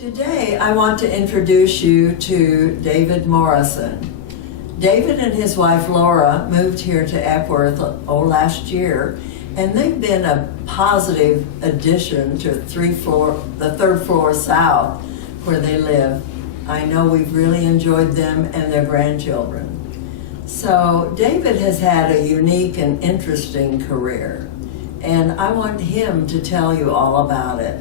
Today, I want to introduce you to David Morrison. David and his wife Laura moved here to Epworth last year, and they've been a positive addition to the third floor south where they live. I know we've really enjoyed them and their grandchildren. So David has had a unique and interesting career, and I want him to tell you all about it.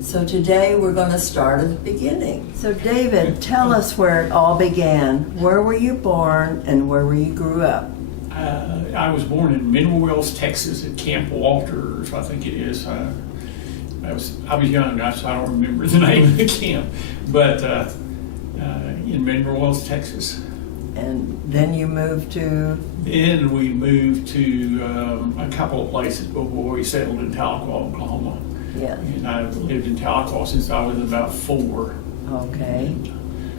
So today we're going to start at the beginning. So David, tell us where it all began. Where were you born and where were you grew up? I was born in Mineral Wells, Texas at Camp Walters, I think it is. I was young, so I don't remember the name of the camp, but in Mineral Wells, Texas. And then you moved to? Then we moved to a couple of places before we settled in Tahlequah, Oklahoma. Yeah. And I've lived in Tahlequah since I was about 4. Okay.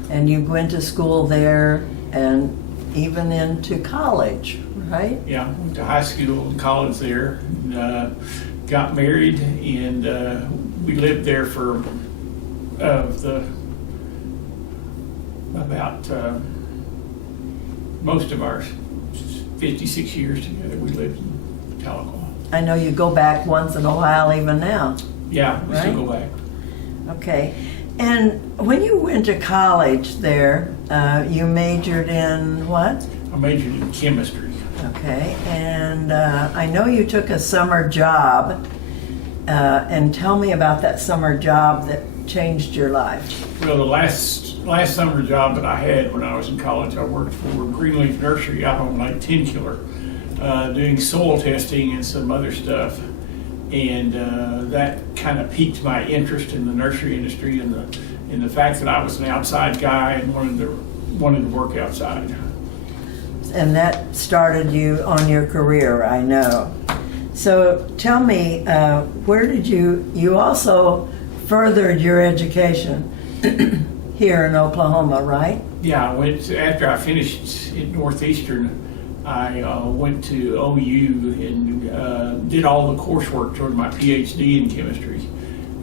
And you went to school there and even into college, right? Yeah, went to high school and college there. And, got married, and we lived there for most of our 56 years together. We lived in Tahlequah. I know you go back once in a while even now. Yeah, we still go back. Okay. And when you went to college there, you majored in what? I majored in chemistry. Okay. And I know you took a summer job. And tell me about that summer job that changed your life. Well, the last summer job that I had when I was in college, I worked for Greenleaf Nursery out on Lake Tenkiller, doing soil testing and some other stuff. And that kind of piqued my interest in the nursery industry and the fact that I was an outside guy and wanted to work outside. And that started you on your career, I know. So tell me, where did you also furthered your education here in Oklahoma, right? Yeah, after I finished at Northeastern, I went to OU and did all the coursework toward my PhD in chemistry,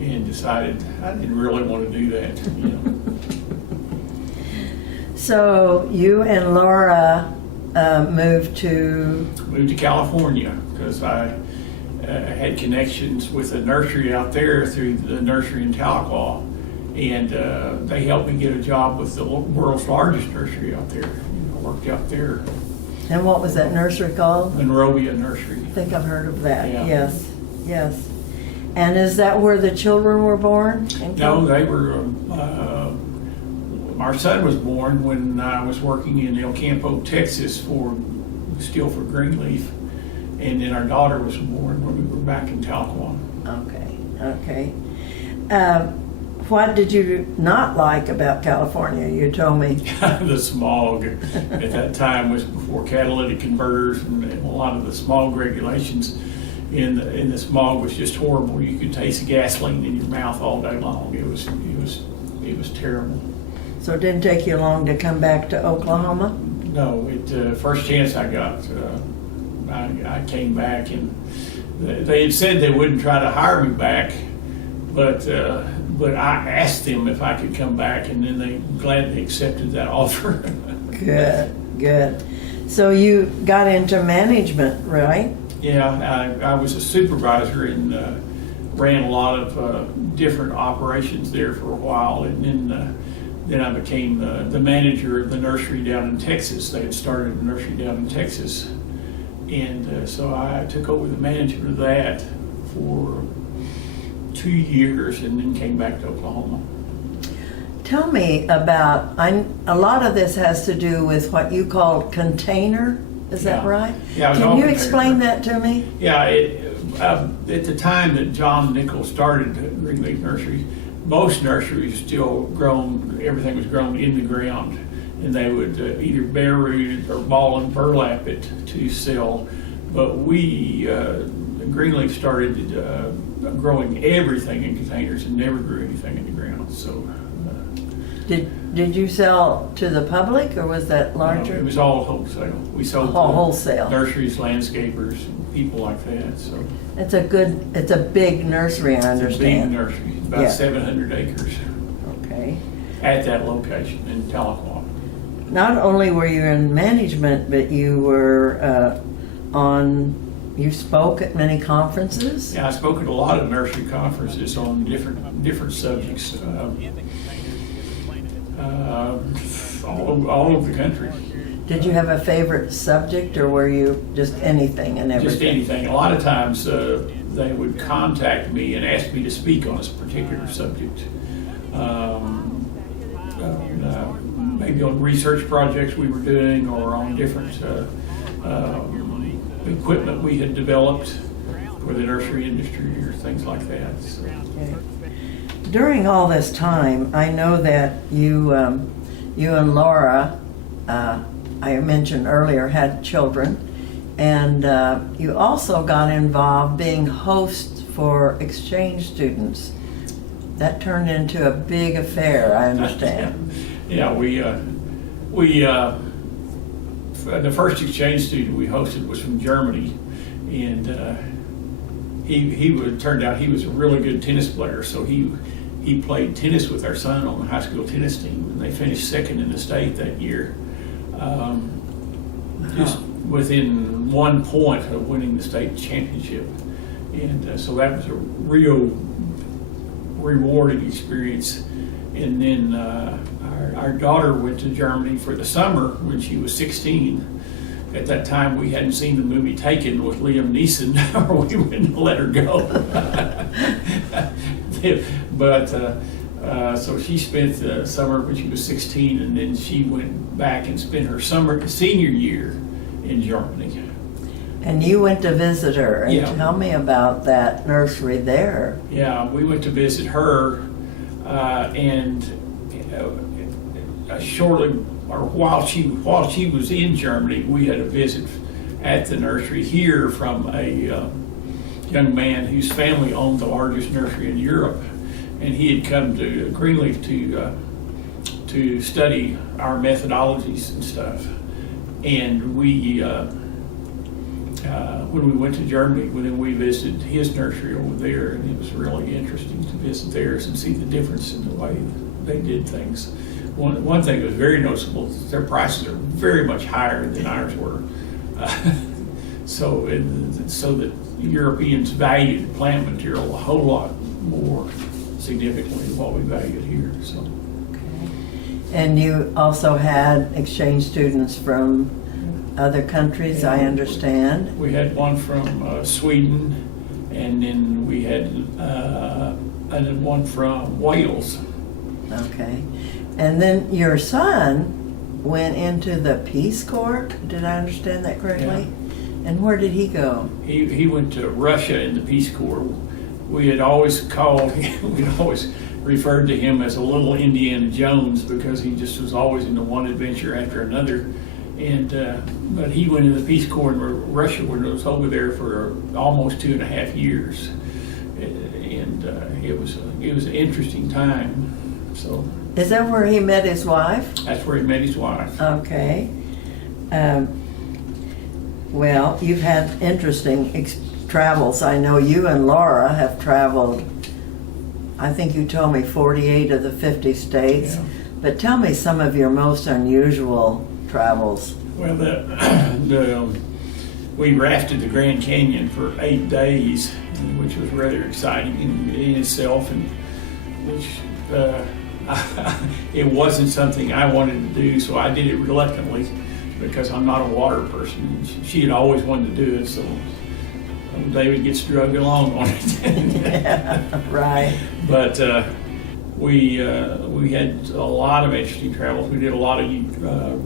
and decided I didn't really want to do that. So you and Laura moved to California because I had connections with a nursery out there through the nursery in Tahlequah, and they helped me get a job with the world's largest nursery out there. I worked out there. And what was that nursery called? Monrovia Nursery. I think I've heard of that. Yeah. Yes. And is that where the children were born? No, they were. Our son was born when I was working in El Campo, Texas, still for Greenleaf, and then our daughter was born when we were back in Tahlequah. Okay. What did you not like about California? You told me. The smog at that time was before catalytic converters and a lot of the smog regulations. And the smog was just horrible. You could taste the gasoline in your mouth all day long. It was terrible. So it didn't take you long to come back to Oklahoma? No, first chance I got, I came back, and they had said they wouldn't try to hire me back, but I asked them if I could come back, and then they gladly accepted that offer. Good. So you got into management, right? Yeah, I was a supervisor and ran a lot of different operations there for a while, and then I became the manager of the nursery down in Texas. They had started a nursery down in Texas, and so I took over the management of that for 2 years, and then came back to Oklahoma. Tell me about, a lot of this has to do with what you call container, is that right? Yeah. Can you explain that to me? Yeah, at the time that John Nichols started Greenleaf Nursery, most nurseries everything was grown in the ground, and they would either bare root it or ball and burlap it to sell. But Greenleaf started growing everything in containers and never grew anything in the ground. So, did you sell to the public, or was that larger? No, it was all wholesale. We sold to wholesale nurseries, landscapers, and people like that. So it's a big nursery, I understand. It's a big nursery, about 700 acres. Okay. at that location in Tahlequah. Not only were you in management, but you were you spoke at many conferences? Yeah, I spoke at a lot of nursery conferences on different subjects, all over the country. Did you have a favorite subject, or were you just anything and everything? Just anything. A lot of times they would contact me and ask me to speak on a particular subject. Maybe on research projects we were doing, or on different equipment we had developed for the nursery industry, or things like that. So. Okay. During all this time, I know that you and Laura, I mentioned earlier, had children, and you also got involved being host for exchange students. That turned into a big affair, I understand. Yeah, the first exchange student we hosted was from Germany, and turned out he was a really good tennis player. So he played tennis with our son on the high school tennis team, and they finished second in the state that year, just within 1 point of winning the state championship. And so that was a real rewarding experience. And then our daughter went to Germany for the summer when she was 16. At that time, we hadn't seen the movie Taken with Liam Neeson, or we wouldn't let her go. But so she spent the summer when she was 16, and then she went back and spent her senior year in Germany. And you went to visit her, and Yeah. tell me about that nursery there. Yeah, we went to visit her, and shortly, or while she was in Germany, we had a visit at the nursery here from a young man whose family owned the largest nursery in Europe, and he had come to Greenleaf to study our methodologies and stuff. And we, when we went to Germany, then we visited his nursery over there, and it was really interesting to visit theirs and see the difference in the way they did things. One thing that was very noticeable is their prices are very much higher than ours were. So that Europeans valued plant material a whole lot more significantly than what we valued here. So. Okay. And you also had exchange students from other countries, I understand. We had one from Sweden, and then we had one from Wales. Okay. And then your son went into the Peace Corps, did I understand that correctly? Yeah. And where did he go? He went to Russia in the Peace Corps. We had always we'd always referred to him as a little Indiana Jones, because he just was always into one adventure after another. And but he went into the Peace Corps in Russia, where he was over there for almost 2.5 years, and it was an interesting time. So. Is that where he met his wife? That's where he met his wife. Okay. Well, you've had interesting travels. I know you and Laura have traveled, I think you told me 48 of the 50 states. Yeah. But tell me some of your most unusual travels. Well, we rafted the Grand Canyon for 8 days, which was rather exciting in itself, and which it wasn't something I wanted to do, so I did it reluctantly because I'm not a water person. She had always wanted to do it, so David gets drugged along on it. Yeah, right. But we had a lot of interesting travels. We did a lot of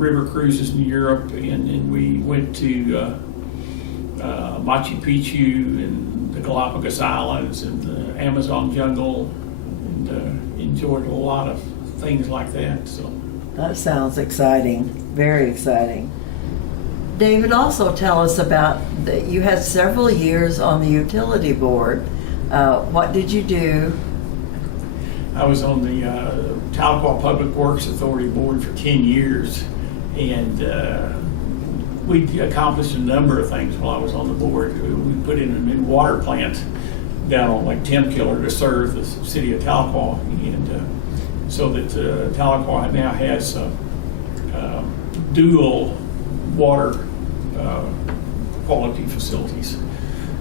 river cruises in Europe, and then we went to Machu Picchu and the Galapagos Islands and the Amazon jungle, and enjoyed a lot of things like that. So That sounds exciting, very exciting. David, also tell us about that you had several years on the utility board. What did you do? I was on the Tahlequah Public Works Authority board for 10 years, and we accomplished a number of things while I was on the board. We put in a new water plant down on Lake Temkiller to serve the city of Tahlequah, and so that Tahlequah now has dual water quality facilities,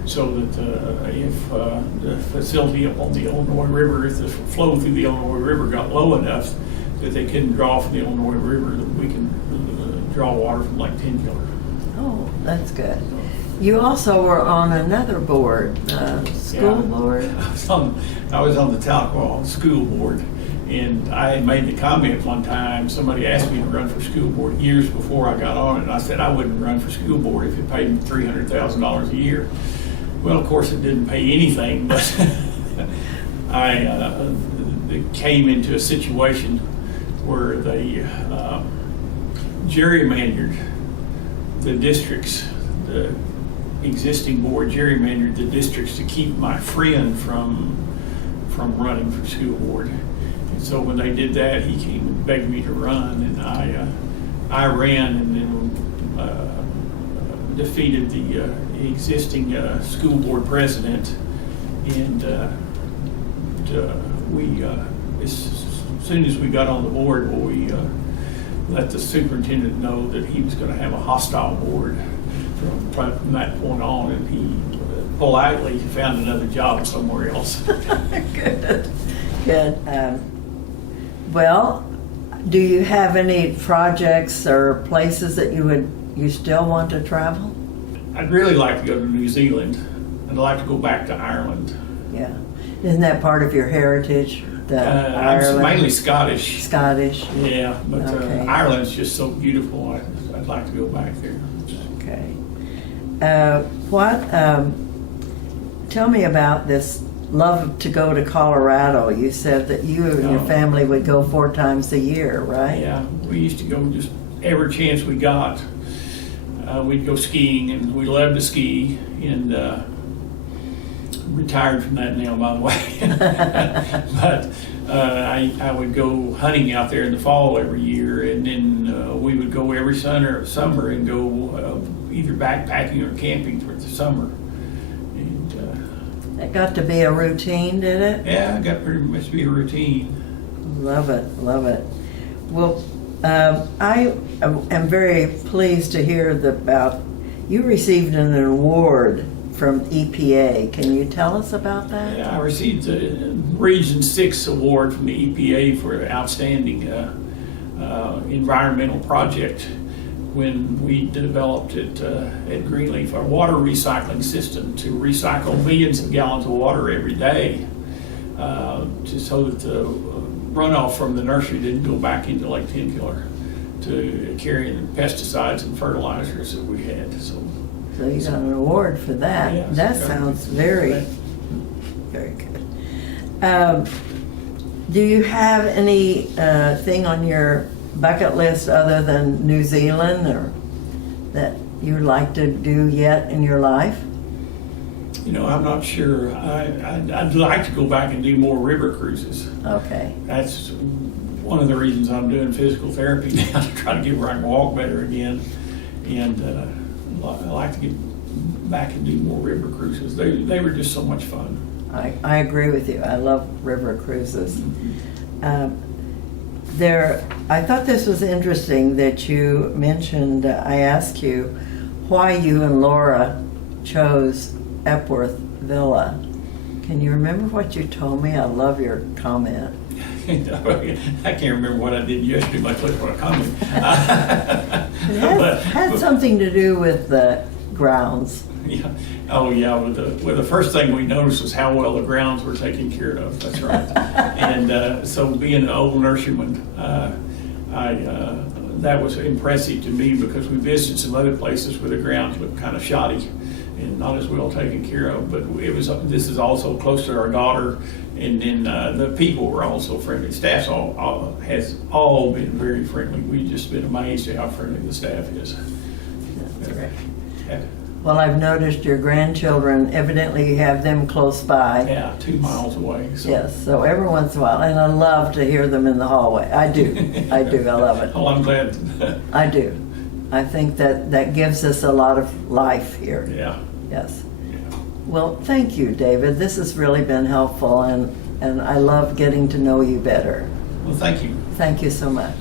so that if the facility up on the Illinois River, if the flow through the Illinois River got low enough that they couldn't draw from the Illinois River, that we can draw water from Lake Tenbuller. Oh, that's good. You also were on another board, school board? I was on the Tahlequah school board, and I had made the comment one time, somebody asked me to run for school board years before I got on it, and I said I wouldn't run for school board if it paid me $300,000 a year. Well, of course, it didn't pay anything, but I came into a situation where they gerrymandered the districts, the existing board gerrymandered the districts to keep my friend from running for school board. And so when they did that, he came and begged me to run, and I ran, and then defeated the existing school board president, and we as soon as we got on the board, well, we let the superintendent know that he was going to have a hostile board from that point on, and he politely found another job somewhere else. Good. Good. Well, do you have any projects or places that you still want to travel? I'd really like to go to New Zealand. I'd like to go back to Ireland. Yeah. Isn't that part of your heritage? I'm Ireland? mainly Scottish. Scottish. Yeah, but Okay. Ireland's just so beautiful. I'd like to go back there. Okay. Tell me about this love to go to Colorado. You said that you and your family would go 4 times a year, right? Yeah, we used to go just every chance we got. We'd go skiing, and we loved to ski, and retired from that now, by the way. But I would go hunting out there in the fall every year, and then we would go every summer and go either backpacking or camping for the summer. And It got to be a routine, did it? yeah, it got pretty much to be a routine. Love it, love it. Well, I am very pleased to hear about you received an award from EPA. Can you tell us about that? Yeah, I received the Region 6 award from the EPA for outstanding environmental project when we developed it at Greenleaf, our water recycling system to recycle millions of gallons of water every day, so that the runoff from the nursery didn't go back into Lake Tenbuller to carry the pesticides and fertilizers that we had. So you got an award for that. Yes, That sounds very, very good. Do you have any thing on your bucket list other than New Zealand, or that you'd like to do yet in your life? You know, I'm not sure. I'd like to go back and do more river cruises. Okay. That's one of the reasons I'm doing physical therapy now, to try to get where I can walk better again. And I like to get back and do more river cruises. They were just so much fun. I agree with you. I love river cruises. I thought this was interesting that you mentioned, I asked you why you and Laura chose Epworth Villa. Can you remember what you told me? I love your comment. I can't remember what I did yesterday, much less what I commented. It had something to do with the grounds. Yeah. Oh, yeah. Well, the first thing we noticed was how well the grounds were taken care of. That's right. And so, being an old nurseryman, that was impressive to me, because we visited some other places where the grounds looked kind of shoddy and not as well taken care of. But this is also close to our daughter, and then the people were also friendly. Staff has all been very friendly. We've just been amazed at how friendly the staff is. That's right. Yeah. Well, I've noticed your grandchildren, evidently you have them close by. Yeah, 2 miles away. So. Yes, so every once in a while, and I love to hear them in the hallway. I do, I love it. Oh, I'm glad. I do. I think that gives us a lot of life here. Yeah. Yes. Yeah. Well, thank you, David. This has really been helpful, and I love getting to know you better. Well, thank you. Thank you so much.